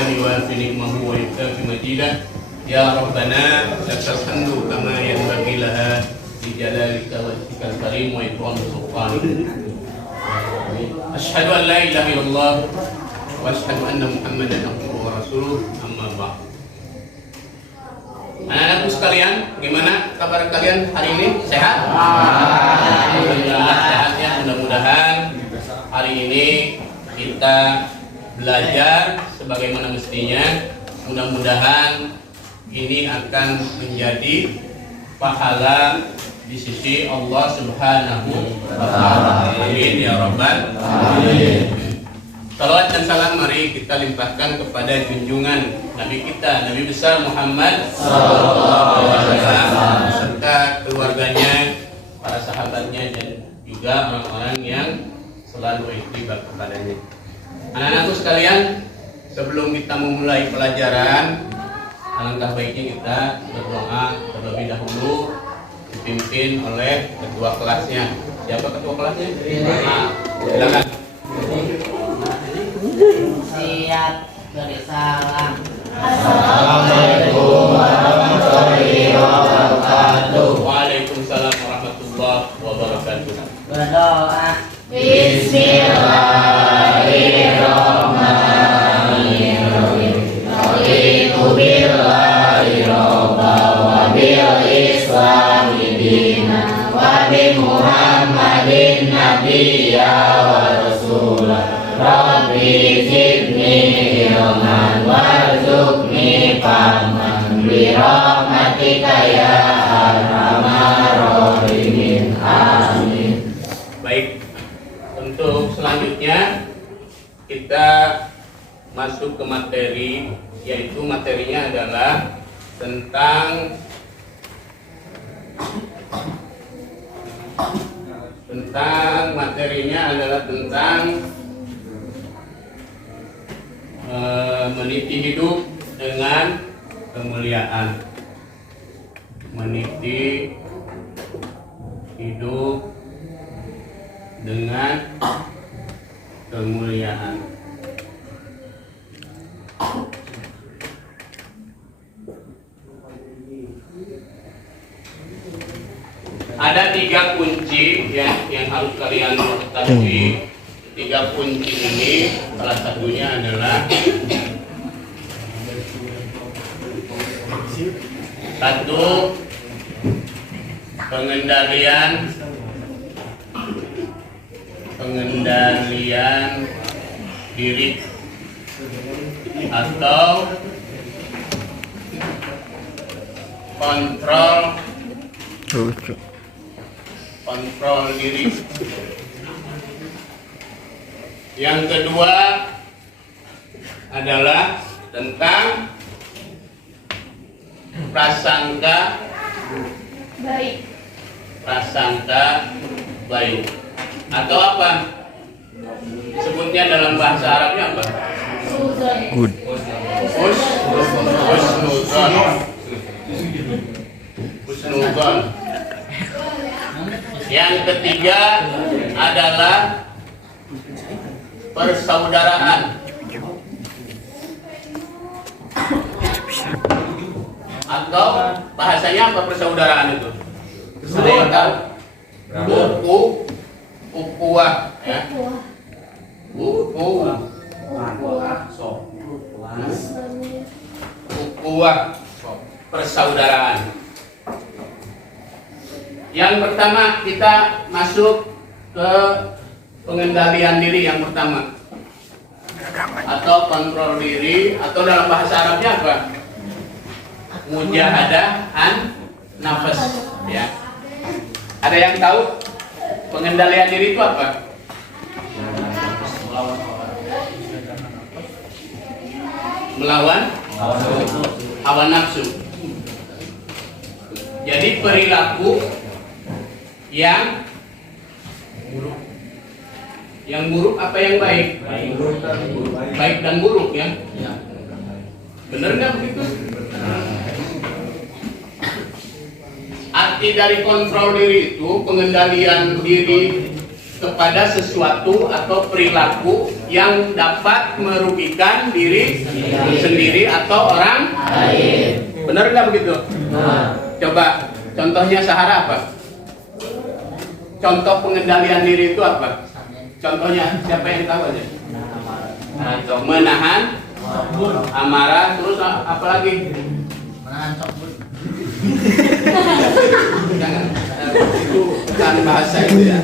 حمدا يوافي نعمه ويكافي مجيده يا ربنا لك الحمد كما ينبغي لها بجلالك وجهك الكريم وإكرام سلطانك. أشهد أن لا إله إلا الله وأشهد أن محمدا عبده ورسوله. Amma ba'd. Anak-anakku sekalian, gimana kabar kalian hari ini? Sehat? Alhamdulillah sehat ya. Mudah-mudahan hari ini kita belajar sebagaimana mestinya. Mudah-mudahan ini akan menjadi pahala di sisi Allah Subhanahu wa Ta'ala. Amin ya Rabbal alamin. Salawat dan salam mari kita limpahkan kepada junjungan Nabi kita, Nabi besar Muhammad sallallahu alaihi wasallam serta keluarganya, para sahabatnya dan juga orang-orang yang selalu ittiba kepadanya. Anak-anakku sekalian, sebelum kita memulai pelajaran, alangkah baiknya kita berdoa terlebih dahulu dipimpin oleh ketua kelasnya. Siapa ketua kelasnya? Silakan. Siap, beri salam. Assalamualaikum warahmatullahi wabarakatuh. Waalaikumsalam warahmatullahi wabarakatuh. Berdoa. Bismillahirrahmanirrahim. Raditu billahi robba wa bil islami dina wa bi Muhammadin nabiyya wa rasulah. Rabbi zidni ilman warzuqni fahman bi rahmatika ya arhamar rahimin. Amin. Baik, untuk selanjutnya kita masuk ke materi, yaitu materinya adalah tentang meniti hidup dengan kemuliaan. Meniti hidup dengan kemuliaan. Ada 3 kunci yang harus kalian ketahui. 3 kunci ini salah satunya adalah 1. Pengendalian diri atau kontrol diri. Yang kedua adalah tentang prasangka baik atau apa sebutnya dalam bahasa Arabnya apa? Good. Husnuzon. Yang ketiga adalah persaudaraan atau bahasanya apa persaudaraan itu? Ada yang tahu? Ukuah ya. Ukuah persaudaraan. Yang pertama kita masuk ke pengendalian diri yang pertama atau kontrol diri, atau dalam bahasa Arabnya apa? Mujahadah an-nafas ya. Ada yang tahu pengendalian diri itu apa? Melawan hawa nafsu. Jadi perilaku yang buruk. Yang buruk apa yang baik? Baik dan buruk ya. Benar nggak begitu? Arti dari kontrol diri itu pengendalian diri kepada sesuatu atau perilaku yang dapat merugikan diri sendiri atau orang lain. Benar nggak begitu? Coba contohnya Sahara apa? Contoh pengendalian diri itu apa? Contohnya siapa yang tahu aja? Menahan amarah, terus apa lagi? Menahan cokbut. Jangan, itu bukan bahasa itu ya.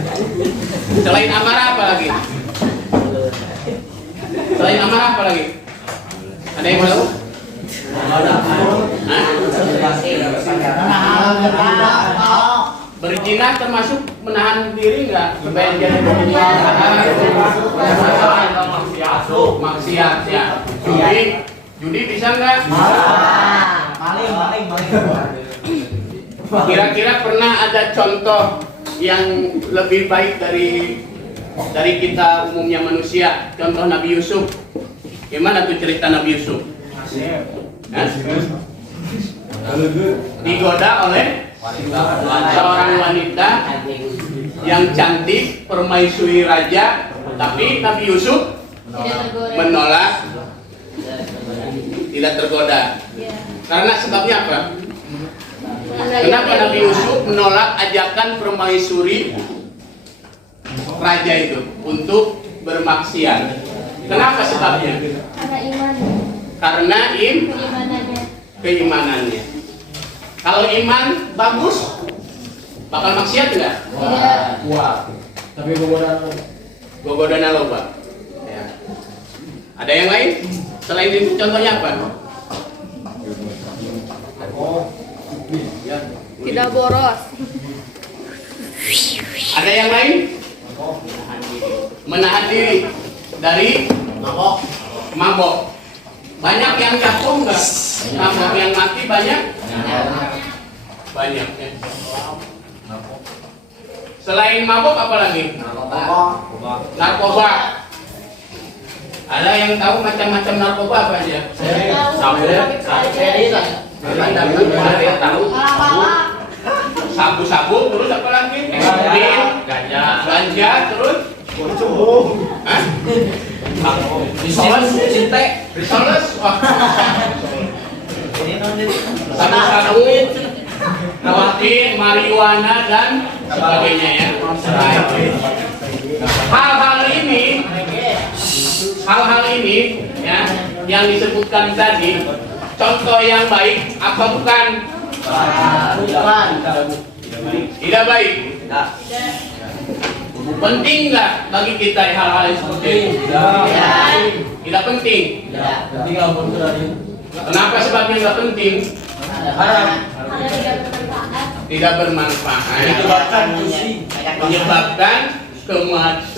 Selain amarah apa lagi? Selain amarah apa lagi? Ada yang tahu? Berzina termasuk menahan diri nggak supaya jadi maksiat ya. Judi bisa nggak? Maling. Kira-kira pernah ada contoh yang lebih baik dari kita umumnya manusia? Contoh Nabi Yusuf. Gimana tuh cerita Nabi Yusuf? Hah? Digoda oleh seorang wanita yang cantik, permaisuri raja, tapi Nabi Yusuf menolak, tidak tergoda. Karena sebabnya apa? Kenapa Nabi Yusuf menolak ajakan permaisuri raja itu untuk bermaksiat? Kenapa sebabnya? Karena iman. Karena Keimanannya. keimanannya. Kalau iman bagus, bakal maksiat enggak? Tidak. Tapi Gogodana loba. Ya. Ada yang lain? Selain itu contohnya apa? Tidak boros. Ada yang lain? Menahan diri dari mabok. Banyak yang jatuh enggak? Mabok yang mati banyak? Banyak ya. Selain mabok apa lagi? Narkoba. Ada yang tahu macam-macam narkoba apa aja? Sabu-sabu, terus apa lagi? Heroin, ganja, terus hah? Risoles, sabu-sabu, nawatin, marijuana dan sebagainya ya. Hal-hal ini ya yang disebutkan tadi, contoh yang baik apa bukan? Tidak baik. Penting nggak bagi kita hal-hal yang seperti itu? Tidak penting. Kenapa sebabnya nggak penting? Tidak bermanfaat. Menyebabkan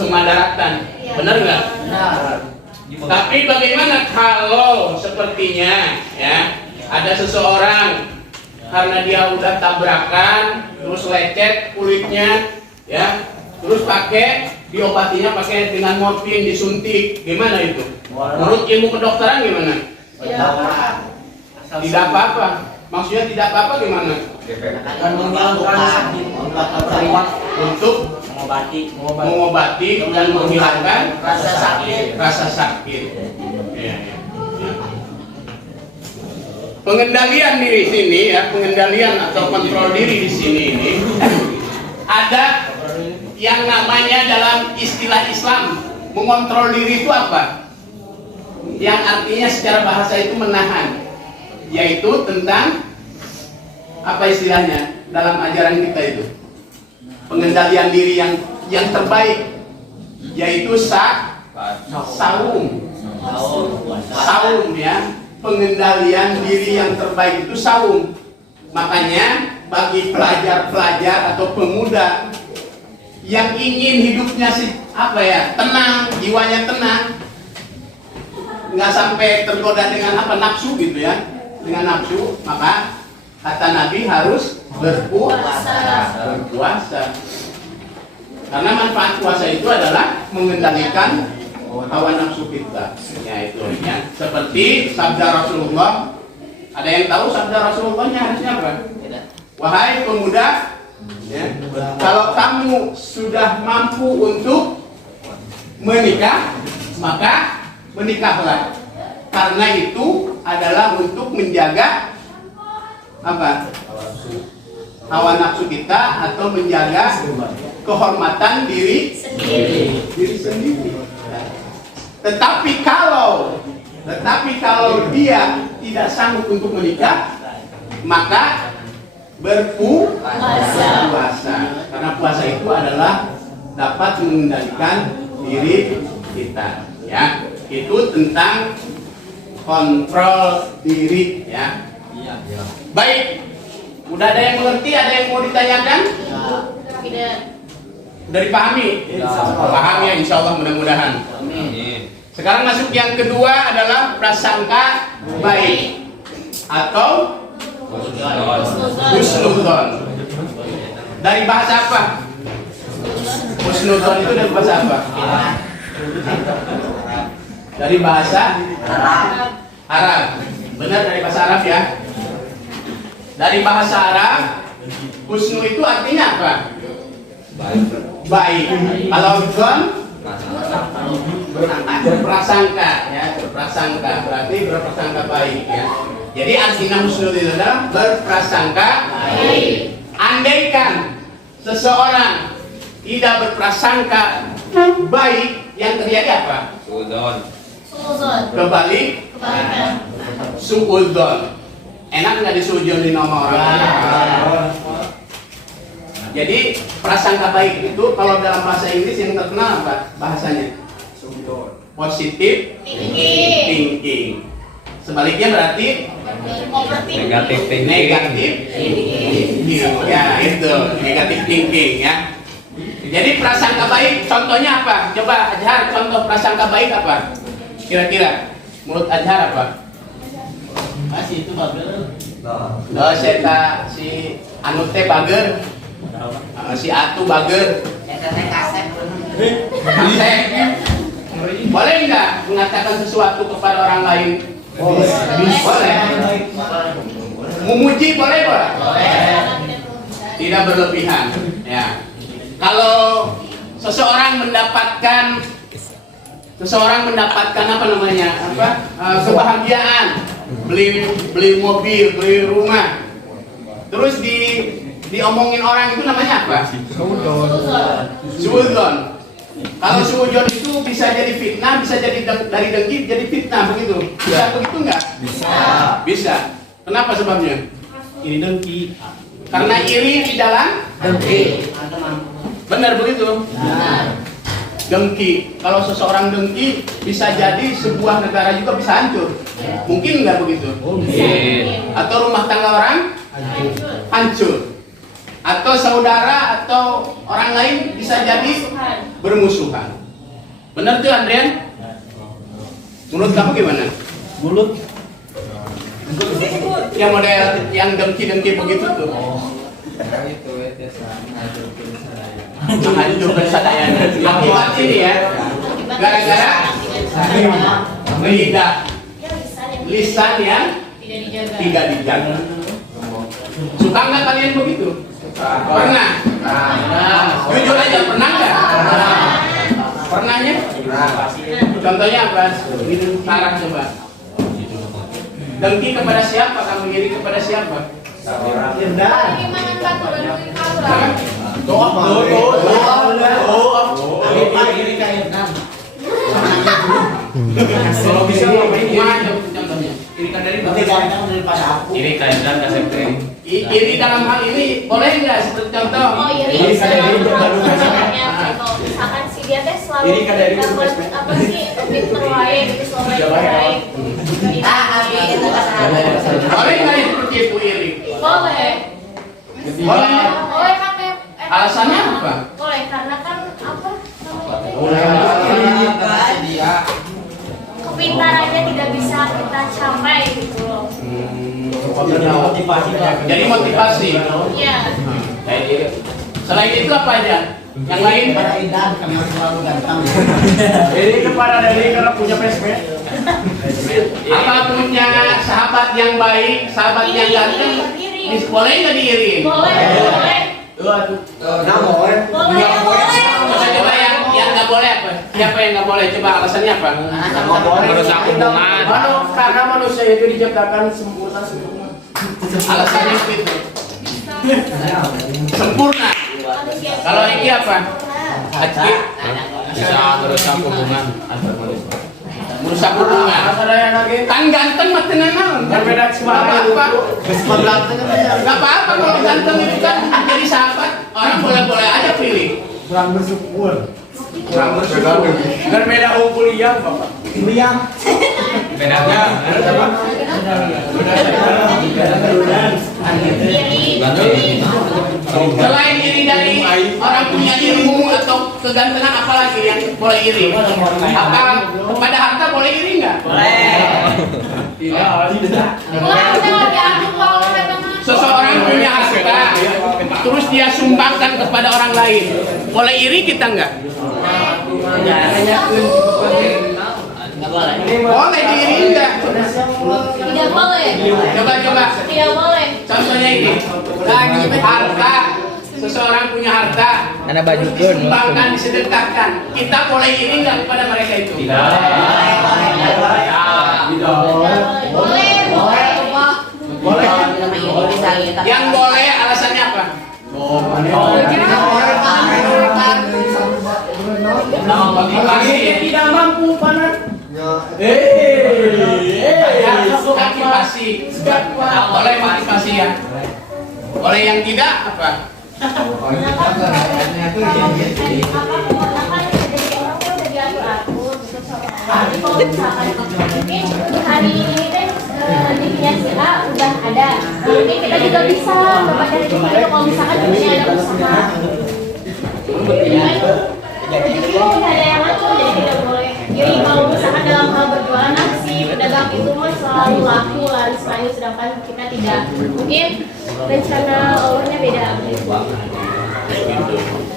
kemadaratan. Benar nggak? Tapi bagaimana kalau sepertinya ya ada seseorang karena dia udah tabrakan terus lecet kulitnya ya terus diobatinya pakai dengan morfin disuntik, gimana itu? Menurut ilmu kedokteran gimana? Tidak apa-apa. Maksudnya tidak apa-apa gimana? Akan menghilangkan sakit Untuk mengobati dan menghilangkan rasa sakit. Ya. Pengendalian diri sini ya, pengendalian atau kontrol diri di sini ini ada yang namanya dalam istilah Islam mengontrol diri itu apa? Yang artinya secara bahasa itu menahan, yaitu tentang apa istilahnya dalam ajaran kita itu pengendalian diri yang terbaik, yaitu saum ya. Pengendalian diri yang terbaik itu saum. Makanya bagi pelajar-pelajar atau pemuda yang ingin hidupnya tenang, jiwanya tenang, nggak sampai tergoda dengan nafsu gitu ya, dengan nafsu, maka kata Nabi harus berpuasa. Karena manfaat puasa itu adalah mengendalikan hawa nafsu kita. Ya itu ya. Seperti sabda Rasulullah. Ada yang tahu sabda Rasulullahnya harusnya apa? Wahai pemuda, Ya. Kalau kamu sudah mampu untuk menikah, maka menikahlah. Karena itu adalah untuk menjaga apa? Hawa nafsu kita atau menjaga kehormatan diri sendiri. Tetapi kalau dia tidak sanggup untuk menikah, maka berpuasa. Karena puasa itu adalah dapat mengendalikan diri kita. Ya, itu tentang kontrol diri. Ya. Baik. Udah ada yang mengerti? Ada yang mau ditanyakan? Tidak. Udah dipahami? Paham ya, insya Allah mudah-mudahan. Sekarang masuk yang kedua adalah prasangka baik atau husnudzon. Dari bahasa apa? Husnudzon itu dari bahasa apa? Dari bahasa Arab. Benar, dari bahasa Arab ya. Dari bahasa Arab, husnu itu artinya apa? Baik. Kalau dzon berprasangka, ya, berprasangka berarti berprasangka baik, ya. Jadi artinya husnu itu adalah berprasangka baik. Andaikan seseorang tidak berprasangka baik, yang terjadi apa? Suudzon. Kebalik, suudzon. Enak nggak disujudiin sama orang? Jadi prasangka baik itu kalau dalam bahasa Inggris yang terkenal apa bahasanya? Positive thinking. Sebaliknya berarti Negatif thinking. negatif thinking. Ya itu negatif thinking ya. Jadi prasangka baik contohnya apa? Coba Azhar, contoh prasangka baik apa? Kira-kira menurut Azhar apa? Masih itu bagus. Oh, saya si Anu teh bager, si Atu bager. Kasep. Boleh nggak mengatakan sesuatu kepada orang lain? Boleh. Memuji boleh boleh? Tidak berlebihan. Ya. Kalau seseorang mendapatkan apa namanya? Kebahagiaan, beli mobil, beli rumah. Terus diomongin orang itu namanya apa? Suudzon. Kalau suudzon itu bisa jadi fitnah, bisa jadi dari dengki jadi fitnah begitu. Bisa begitu enggak? Bisa. Kenapa sebabnya? Ini dengki. Karena iri di dalam Dengki. benar begitu? Dengki. Kalau seseorang dengki bisa jadi sebuah negara juga bisa hancur. Mungkin enggak begitu? Atau rumah tangga orang hancur. Atau saudara atau orang lain bisa jadi bermusuhan. Benar tuh Andrian? Menurut kamu gimana? Mulut. Yang model yang dengki-dengki begitu tuh. Menghancurkan sadaya. Akibat ini ya. Gara-gara lisan yang tidak dijaga. Suka nggak kalian begitu? Pernah? Jujur aja, pernah nggak? Pernahnya? Contohnya apa? Sarah coba. Dengki kepada siapa? Kamu iri kepada siapa? Doa. Kalau bisa gimana contohnya? Irikan dari daripada aku. Ini kaitan kasep teh. Iri dalam hal ini boleh nggak seperti contoh? Oh iri misalkan si dia teh selalu dapat apa sih pinter wae gitu selalu baik. Boleh nggak seperti itu iri? Boleh. Boleh. Boleh kan Alasannya apa? Boleh karena kan apa namanya? Kepintarannya tidak bisa kita capai gitu loh. Jadi motivasi. Iya. Selain itu apa aja? Yang lain? Pada Idan karena selalu ganteng. Ini kepada dari karena punya Facebook. Apa punya sahabat yang baik, sahabat yang ganteng? Boleh nggak diirin? Boleh. Boleh, boleh. Coba yang nggak boleh apa? Siapa yang nggak boleh? Coba alasannya apa? Merusak hubungan. Karena manusia itu diciptakan sempurna. Alasannya itu sempurna. Kalau Eki apa? Eki Bisa merusak hubungan antar manusia. merusak hubungan. Kan ganteng mah tenang. Nggak apa-apa. Nggak apa-apa kalau ganteng itu kan jadi sahabat. Orang boleh-boleh aja pilih. Kurang bersyukur. Kan beda kuliah, Bapak. Kuliah. Bedanya Selain iri dari orang punya ilmu atau kegantengan, apalagi yang boleh iri? Apa kepada harta boleh iri nggak? Seseorang punya harta, terus dia sumbangkan kepada orang lain, boleh iri kita nggak? Boleh diiri enggak? Tidak boleh. Coba. Tidak boleh. Contohnya ini, harta, seseorang punya harta, disumbangkan, disedekahkan. Kita boleh iri nggak kepada mereka itu? Boleh. Yang boleh alasannya apa? Motivasi Tidak mampu panas. motivasi. Boleh motivasi ya. Oleh yang tidak apa? Hari ini kan rezekinya si A udah ada, mungkin kita juga bisa kepada rezeki itu kalau misalkan punya ada usaha. Rezeki udah ada yang ngatur, jadi tidak boleh. Jadi kalau misalkan dalam hal berjualan si pedagang itu mah selalu laku laris manis, sedangkan kita tidak. Mungkin rencana Allahnya beda. Gitu.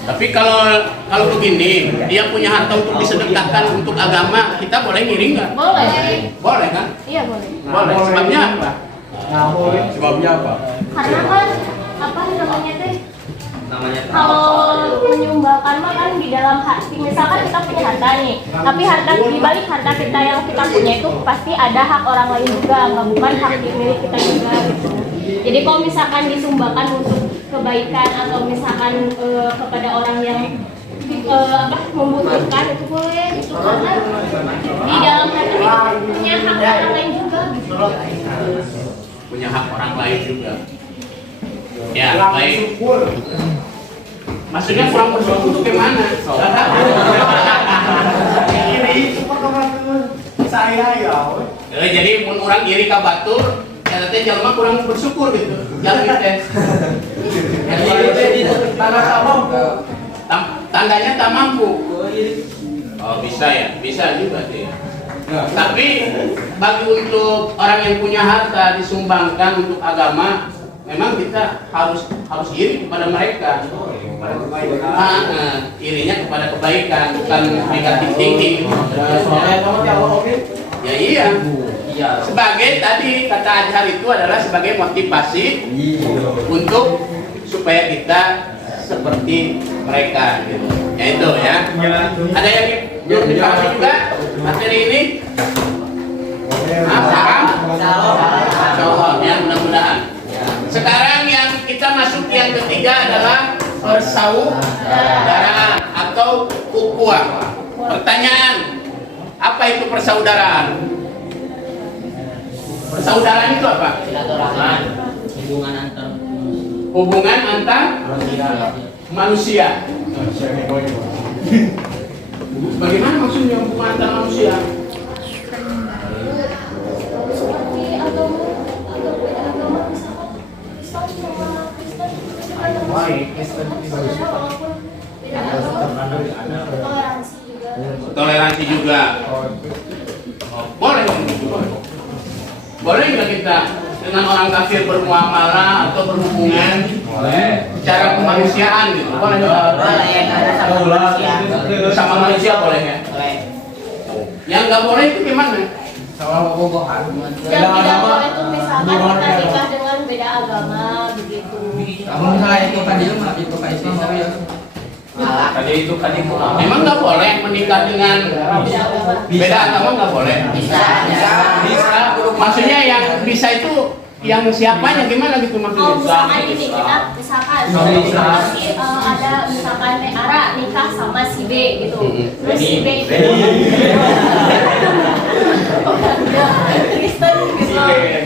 Tapi kalau begini, dia punya harta untuk disedekahkan untuk agama, kita boleh ngiring nggak? Boleh. Boleh kan? Iya boleh. Boleh. Sebabnya apa? Sebabnya apa? Karena kan apa namanya teh? namanya Kalau menyumbangkan mah kan di dalam hati, misalkan kita punya harta nih, tapi harta di balik harta kita yang kita punya itu pasti ada hak orang lain juga, nggak bukan hak milik kita juga gitu. Jadi kalau misalkan disumbangkan untuk kebaikan atau misalkan kepada orang yang membutuhkan itu boleh gitu, karena di dalam hati kita punya hak orang lain juga gitu. Punya hak orang lain juga. Ya, baik. Maksudnya kurang bersyukur itu gimana? Ini saya ya. Jadi mun orang iri ka batur, ternyata jalma kurang bersyukur gitu. Jalmi teh. Tandanya tak mampu. Oh, bisa ya, bisa juga sih. Tapi bagi untuk orang yang punya harta disumbangkan untuk agama, memang kita harus iri kepada mereka. Irinya kepada kebaikan, bukan negatif thinking. Ya iya. Sebagai tadi kata Ajhar itu adalah sebagai motivasi untuk supaya kita seperti mereka gitu. Ya itu ya. Ada yang belum dipahami juga materi ini? Paham? Insyaallah ya, mudah-mudahan. Sekarang yang kita masuk yang ketiga adalah persaudaraan atau ukhuwah. Pertanyaan, apa itu persaudaraan? Persaudaraan itu apa? Hubungan antar manusia. Bagaimana maksudnya hubungan antar manusia? Seperti agama misalkan Islam sama Kristen itu kan walaupun beda agama, toleransi juga. Toleransi juga. Boleh begitu, boleh. Boleh nggak kita dengan orang kafir bermuamalah atau berhubungan secara kemanusiaan gitu? Boleh nggak? Sama manusia boleh ya? Yang nggak boleh itu gimana? Yang tidak boleh itu misalkan kita nikah dengan beda agama begitu. Kamu misalnya itu kan dia mah itu kan Islam mau ya. Tadi itu kan itu. Memang nggak boleh menikah dengan beda agama, nggak boleh. Bisa. Maksudnya yang bisa itu yang siapanya gimana gitu Oh, maksudnya? misalkan ini kita misalkan ada misalkan Ara nikah sama si B gitu. Terus si B itu Kristen gitu.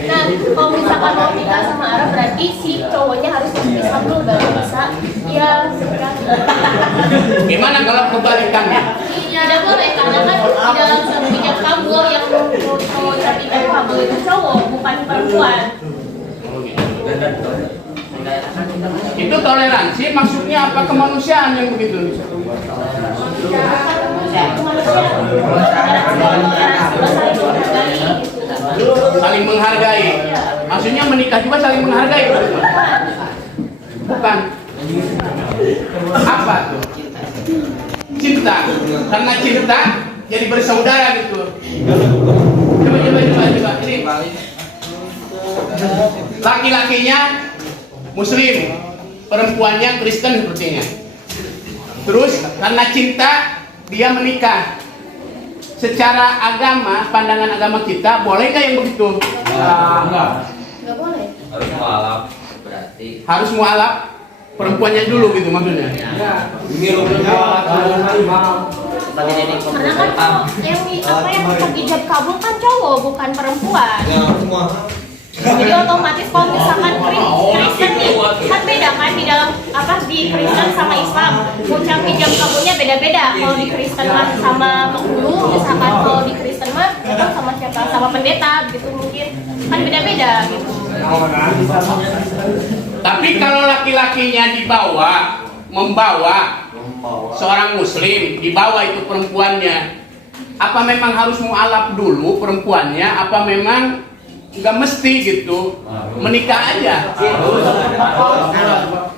Nah, kalau misalkan mau nikah sama Ara berarti si cowoknya harus masuk Islam dulu baru bisa. Iya, Gimana kalau kebalikannya? tidak boleh karena kan di dalam satu ijab kabul yang mau ijab kabul itu cowok bukan perempuan. Itu toleransi maksudnya apa kemanusiaan yang begitu? Saling menghargai. Maksudnya menikah juga saling menghargai. Bukan. Apa tuh? Cinta. Karena cinta jadi bersaudara gitu. Coba. Ini laki-lakinya Muslim, perempuannya Kristen sepertinya. Terus karena cinta dia menikah. Secara agama, pandangan agama kita boleh nggak yang begitu? Enggak. Nggak boleh. Harus mualaf berarti. Harus mualaf perempuannya dulu gitu maksudnya. Karena kan kalau yang ijab kabul kan cowok bukan perempuan. Jadi otomatis kalau misalkan Kristen nih kan beda kan di dalam di Kristen sama Islam ucap ijab kabulnya beda-beda. Kalau di Kristen mah sama penghulu, misalkan kalau di Kristen mah kan sama siapa sama pendeta gitu mungkin kan beda-beda gitu. Tapi kalau laki-lakinya membawa seorang Muslim, dibawa itu perempuannya, apa memang harus mualaf dulu perempuannya? Apa memang nggak mesti gitu menikah aja?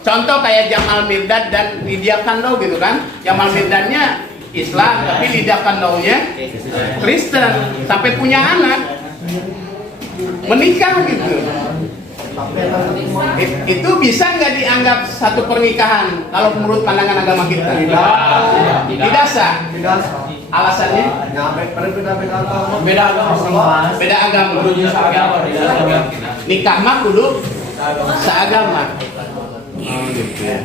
Contoh kayak Jamal Mirdad dan Lydia Kandou gitu kan. Jamal Mirdadnya Islam tapi Lydia Kandounya Kristen sampai punya anak, menikah gitu. Itu bisa nggak dianggap satu pernikahan kalau menurut pandangan agama kita? Tidak sah. Alasannya? Beda agama. Nikah mah kudu seagama. Gitu ya.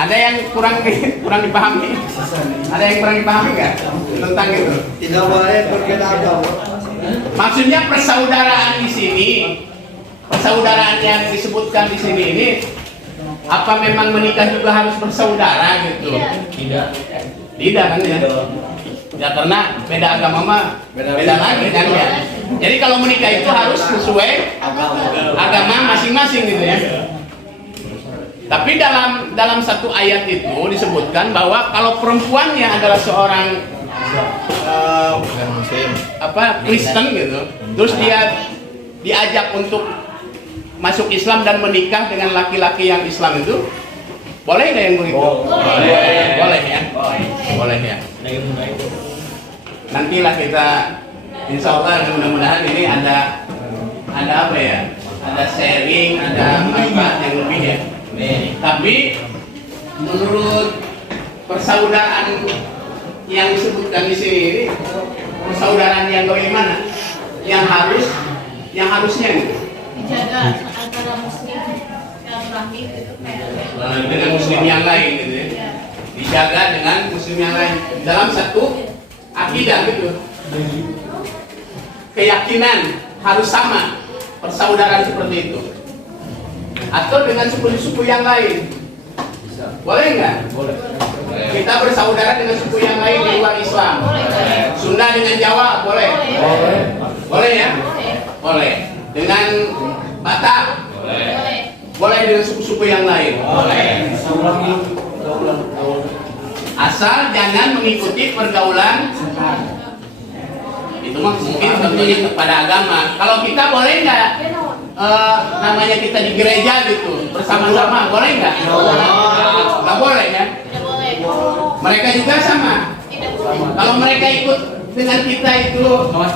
Ada yang kurang dipahami? Ada yang kurang dipahami nggak tentang itu? Tidak boleh berbeda agama. Maksudnya persaudaraan di sini, persaudaraan yang disebutkan di sini ini, apa memang menikah juga harus bersaudara gitu? Tidak kan ya? Ya karena beda agama mah beda lagi kan ya. Jadi kalau menikah itu harus sesuai agama masing-masing gitu ya. Tapi dalam satu ayat itu disebutkan bahwa kalau perempuannya adalah seorang Kristen gitu, terus dia diajak untuk masuk Islam dan menikah dengan laki-laki yang Islam itu, boleh nggak yang begitu? Boleh ya. Boleh ya. Nantilah kita, insya Allah mudah-mudahan ini ada apa ya? Ada sharing, ada manfaat yang lebih ya. Tapi menurut persaudaraan yang disebutkan di sini ini, persaudaraan yang bagaimana? Yang harusnya gitu. Dijaga antara muslim yang rahim itu kayak dengan muslim yang lain gitu ya. Dijaga dengan muslim yang lain dalam satu akidah gitu. Keyakinan harus sama, persaudaraan seperti itu. Atau dengan suku-suku yang lain. Boleh nggak? Boleh. Kita bersaudara dengan suku yang lain di luar Islam. Sunda dengan Jawa boleh. Boleh ya? Boleh. Dengan Batak boleh. Boleh dengan suku-suku yang lain. Boleh. Asal jangan mengikuti pergaulan. Itu mungkin tentunya kepada agama. Kalau kita boleh nggak? Namanya kita di gereja gitu bersama-sama, boleh nggak? Nggak boleh ya? tidak boleh. Mereka juga sama. Tidak boleh. Kalau mereka ikut dengan kita itu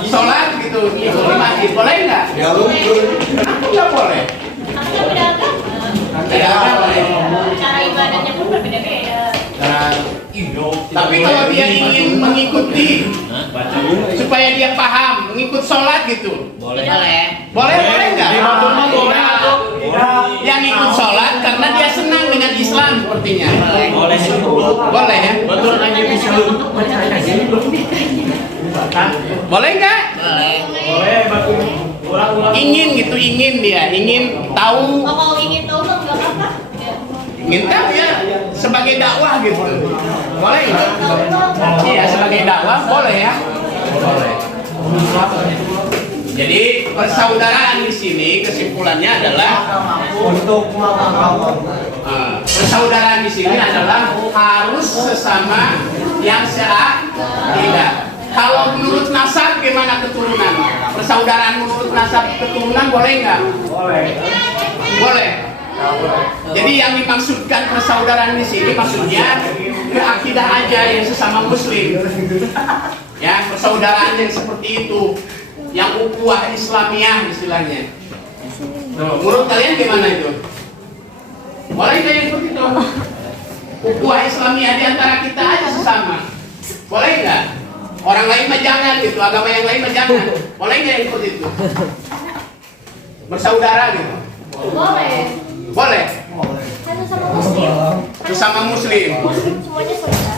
sholat gitu di masjid, boleh nggak? Kenapa nggak boleh? Karena beda agama. Beda agama ya. Cara ibadahnya pun berbeda-beda. Tapi kalau dia ingin mengikuti supaya dia paham, mengikut sholat gitu, boleh nggak? Yang ikut sholat karena dia senang dengan Islam sepertinya. Boleh ya? Betul aja bisa. Boleh nggak? Boleh. Ingin gitu, ingin tahu, Oh, kalau ingin tahu mah nggak apa-apa. Ya. ingin tahu ya sebagai dakwah gitu. Boleh nggak? Iya, sebagai dakwah boleh ya. Boleh. Jadi persaudaraan di sini kesimpulannya adalah persaudaraan di sini adalah harus sesama yang seakidah. Kalau menurut nasab gimana keturunan? Persaudaraan menurut nasab keturunan boleh nggak? Boleh. Jadi yang dimaksudkan persaudaraan di sini maksudnya keakidah aja yang sesama muslim. Ya, persaudaraan yang seperti itu, yang ukhuwah Islamiyah istilahnya. Menurut kalian gimana itu? Boleh nggak yang seperti itu? Ukhuwah Islamiyah di antara kita aja sesama. Boleh nggak? Orang lain mah jangan gitu, agama yang lain mah jangan. Boleh nggak yang seperti itu? Bersaudara gitu. Boleh. Boleh. Kan sesama muslim. Sesama muslim. Muslim semuanya saudara.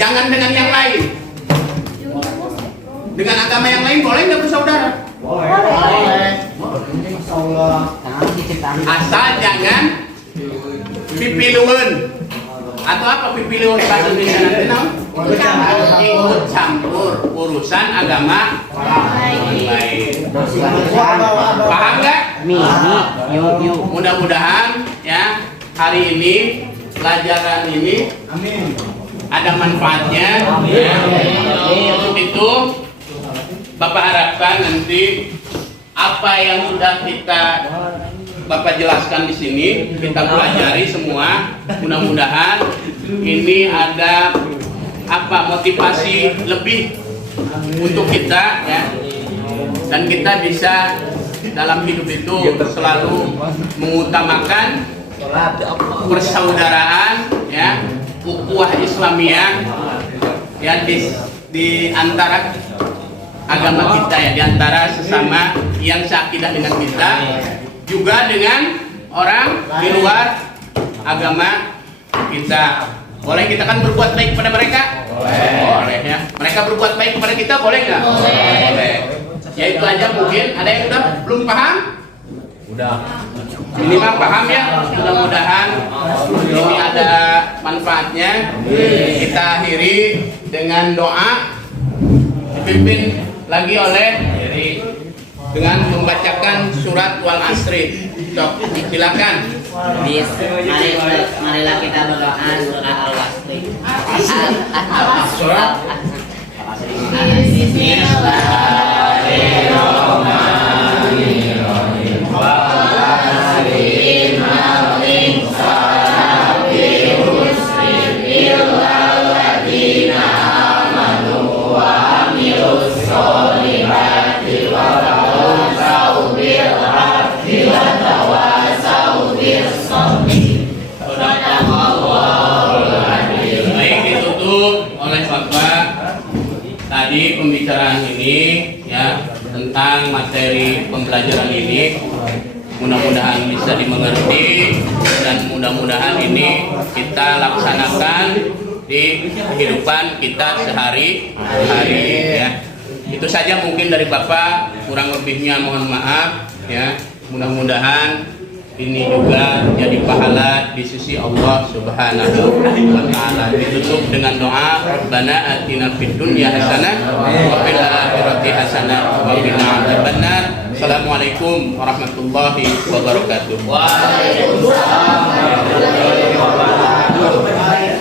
Jangan dengan yang lain. Dengan agama yang lain boleh nggak bersaudara? Asal jangan pipiluan. Atau apa pipiluan bahasa Indonesia nanti nam? Ikut campur urusan agama orang lain. Paham nggak? Mudah-mudahan ya hari ini pelajaran ini ada manfaatnya. Ya. Untuk itu Bapak harapkan nanti apa yang sudah kita Bapak jelaskan di sini kita pelajari semua. Mudah-mudahan ini ada motivasi lebih untuk kita ya, dan kita bisa dalam hidup itu selalu mengutamakan persaudaraan ya, ukhuwah Islamiyah ya di antara agama kita ya, di antara sesama yang seakidah dengan kita, juga dengan orang di luar agama kita. Boleh kita kan berbuat baik kepada mereka? Boleh ya. Mereka berbuat baik kepada kita boleh nggak? Boleh. Ya itu aja mungkin. Ada yang udah belum paham? Udah. Minimal paham ya. Mudah-mudahan ini ada manfaatnya. Kita akhiri dengan doa dipimpin lagi oleh dengan membacakan surat Wal Asri. Silakan. Marilah kita berdoa surah Al-Wasri. Baik, ditutup oleh Bapak tadi pembicaraan ini ya tentang materi pembelajaran ini. Mudah-mudahan bisa dimengerti dan mudah-mudahan ini kita laksanakan di kehidupan kita sehari-hari ya. Itu saja mungkin dari Bapak, kurang lebihnya mohon maaf ya. Mudah-mudahan ini juga jadi pahala di sisi Allah Subhanahu wa taala. Ditutup dengan doa Rabbana atina fid dunya hasanah wa fil akhirati hasanah wa qina adzabannar. Assalamualaikum warahmatullahi wabarakatuh. Waalaikumsalam warahmatullahi wabarakatuh.